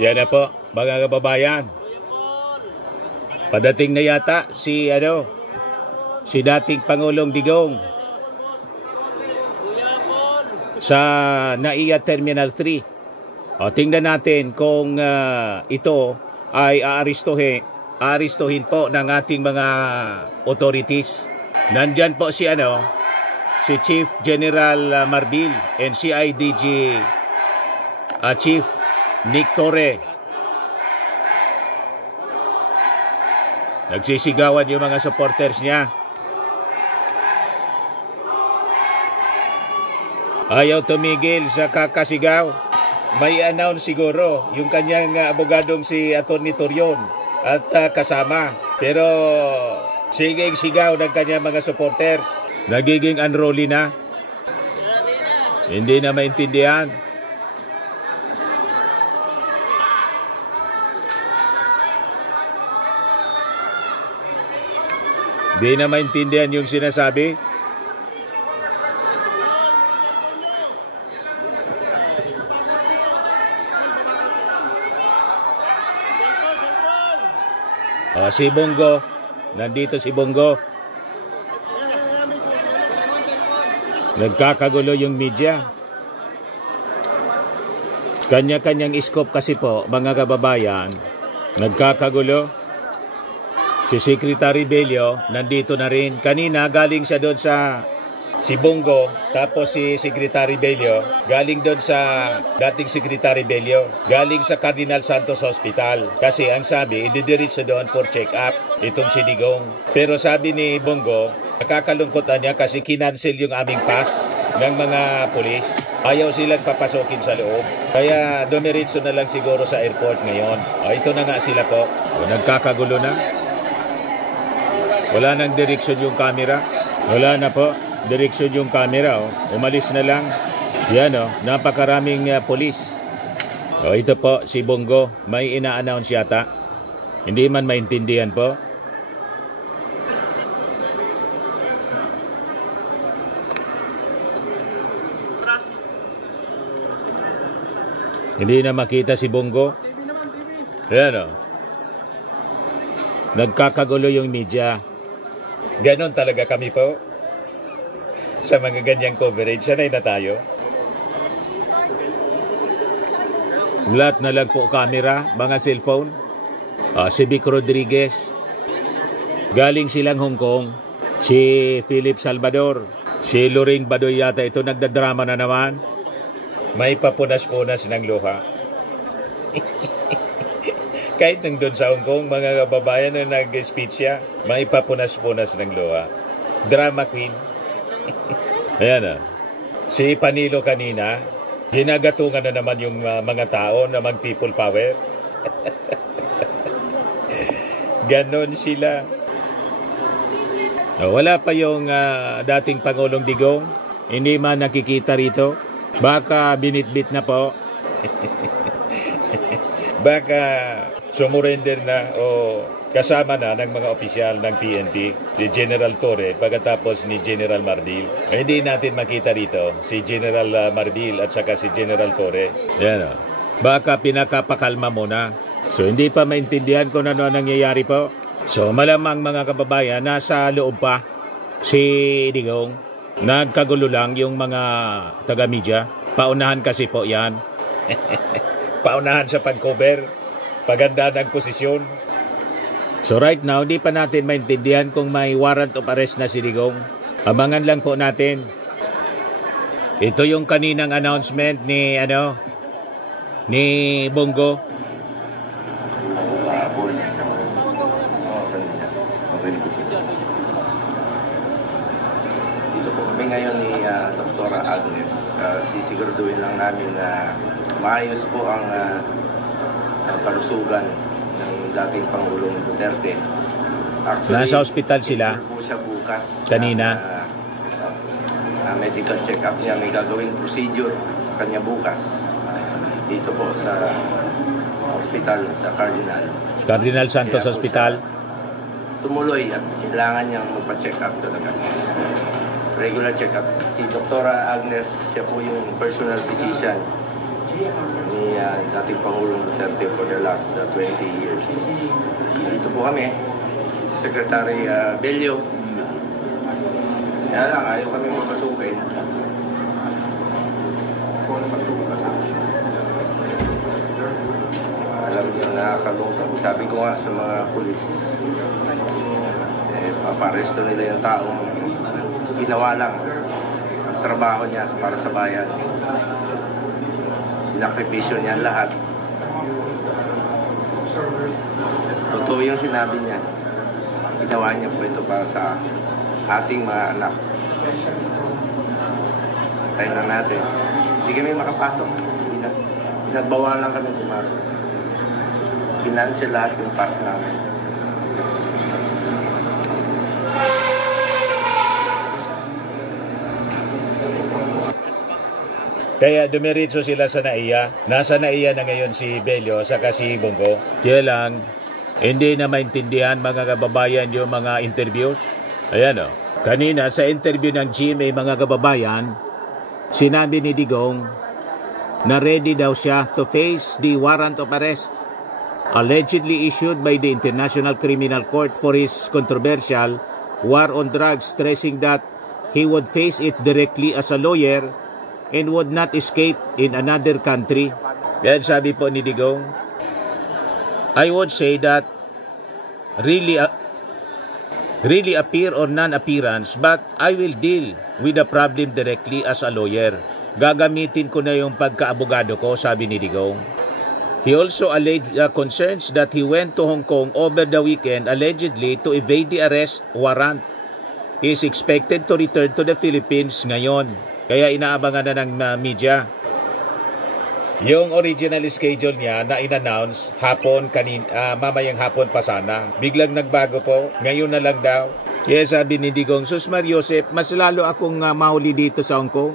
Yan na po, mga kababayan. Padating na yata si dating Pangulong Digong sa NAIA Terminal 3. O, tingnan natin kung ito ay aaristuhin po ng ating mga authorities. Nandyan po si Chief General Marbil and CIDG Chief Nick Torre. Nagsisigawan yung mga supporters niya. Ayaw tumigil sa kakasigaw. May announce siguro yung kanyang abogadong si Atty. Torion at kasama. Pero siging sigaw ng kanyang mga supporters. Nagiging unruly na. Hindi na maintindihan. Hindi na maintindihan yung sinasabi. Si Bongo. Nandito si Bongo. Nagkakagulo yung media. Kanya-kanyang scope kasi po, mga kababayan. Nagkakagulo. Si Secretary Bello, nandito na rin. Kanina, galing siya doon sa si Bongo, tapos si Secretary Bello, galing doon sa dating Secretary Bello, galing sa Cardinal Santos Hospital. Kasi ang sabi, ididiretso doon for check-up itong si Digong. Pero sabi ni Bongo, nakakalungkot na niya kasi kinancel yung aming pass ng mga pulis. Ayaw silang papasokin sa loob. Kaya dumiretso na lang siguro sa airport ngayon. Ito na nga sila po. Nagkakagulo na. Wala nang direksyon yung camera. Wala na po. Direksyon yung camera. Umalis na lang. Yan napakaraming polis. Ito po si Bongo. May ina-announce yata. Hindi man maintindihan po. Hindi na makita si Bongo. Yan Nagkakagulo yung media. Ganon talaga kami po. Sa mga ganyang coverage, sanay na tayo. Lahat na lang po camera, mga cellphone. Si Vic Rodriguez. Galing silang Hong Kong. Si Philip Salvador. Si Lorraine Badoy yata ito, nagdadrama na naman. May papunas-punas ng luha. Kahit nang doon sa Hong Kong, mga kababayan na nag-speech siya, may papunas-punas ng luha. Drama queen. Ayan Si Panilo kanina, ginagatungan na naman yung mga tao na mag-people power. Ganon sila. Wala pa yung dating Pangulong Digong. Hindi man nakikita rito. Baka binitbit na po. Baka sumurrender na o kasama na ng mga opisyal ng PNP, si General Torre, pagkatapos ni General Marbil. Hindi natin makita rito si General Marbil at saka si General Torre. Yan Baka pinakapakalma muna. So hindi pa maintindihan kung ano nangyayari po. So malamang mga kababayan, nasa loob pa si Digong. Nagkagulo lang yung mga taga-media. Paunahan kasi po yan. Paunahan sa pag-cover. Paganda ng posisyon. So right now, di pa natin maintindihan kung may warrant of arrest na si Digong. Abangan lang po natin. Ito yung kaninang announcement ni Bongo. Dito po kami ngayon ni Dr. Agnes. Sisiguraduhin lang namin na maayos po ang kalusugan ng dating Pangulong Duterte. Actually, nasa ospital sila po siya bukas kanina. Medical check-up niya, may gagawing procedure sa kanya bukas. Dito po sa hospital, sa Cardinal Santos Hospital. Tumuloy at kailangan niyang magpa-check up talaga. Regular check-up. Si Dr. Agnes, siya po yung personal physician ni dating Pangulong Duterte po. the last 20 years. Dito po kami, Secretary Bello. Kaya lang, ayaw kami mapasukin. Alam niyo, nakakalungkot. Sabi ko nga sa mga pulis, paparesto nila yung taong ginawa lang ang trabaho niya para sa bayan. Sinakripisyo niya lahat. Totoo yung sinabi niya. Ginawa niya po ito para sa ating mga anak. Tayo na natin. Hindi kami makapasok. Nagbawa lang kami pumasok. Kinansel lahat yung pass namin. Kaya dumiritso sila sa NAIA. Nasa NAIA na ngayon si Bello saka si Bongo. Kaya lang, hindi na maintindihan mga kababayan yung mga interviews. Ayan o. Kanina sa interview ng GMA mga kababayan, sinabi ni Digong na ready daw siya to face the warrant of arrest allegedly issued by the International Criminal Court for his controversial war on drugs, stressing that he would face it directly as a lawyer and would not escape in another country. Yan sabi po ni Digong, I would say that really appear or non-appearance, but I will deal with the problem directly as a lawyer. Gagamitin ko na yung pagkaabogado ko, sabi ni Digong. He also alleged concerns that he went to Hong Kong over the weekend allegedly to evade the arrest warrant. He is expected to return to the Philippines ngayon. Kaya inaabangan na ng media. Yung original schedule niya na in-announce mamayang hapon pa sana. Biglang nagbago po. Ngayon na lang daw. Kaya sabi ni Digong, Sus Mariosep, mas lalo akong mahuli dito sa Hong Kong.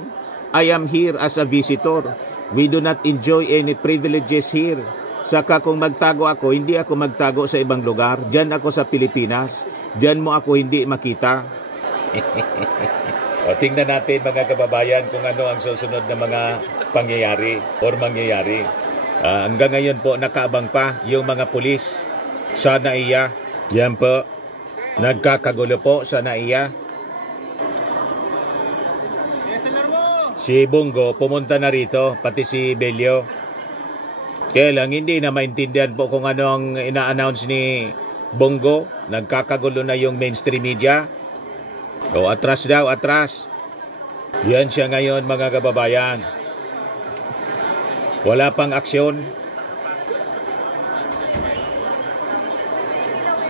I am here as a visitor. We do not enjoy any privileges here. Saka kung magtago ako, hindi ako magtago sa ibang lugar. Diyan ako sa Pilipinas. Diyan mo ako hindi makita. O, tingnan natin mga kababayan kung ano ang susunod na mga pangyayari or mangyayari. Hanggang ngayon po nakaabang pa yung mga pulis sa NAIA. Yan po, nagkakagulo po sa NAIA. Si Bongo pumunta na rito, pati si Bello. Kaya lang hindi na maintindihan po kung ano ang ina-announce ni Bongo. Nagkakagulo na yung mainstream media. O atras daw, atras. Yan siya ngayon mga kababayan. Wala pang aksyon.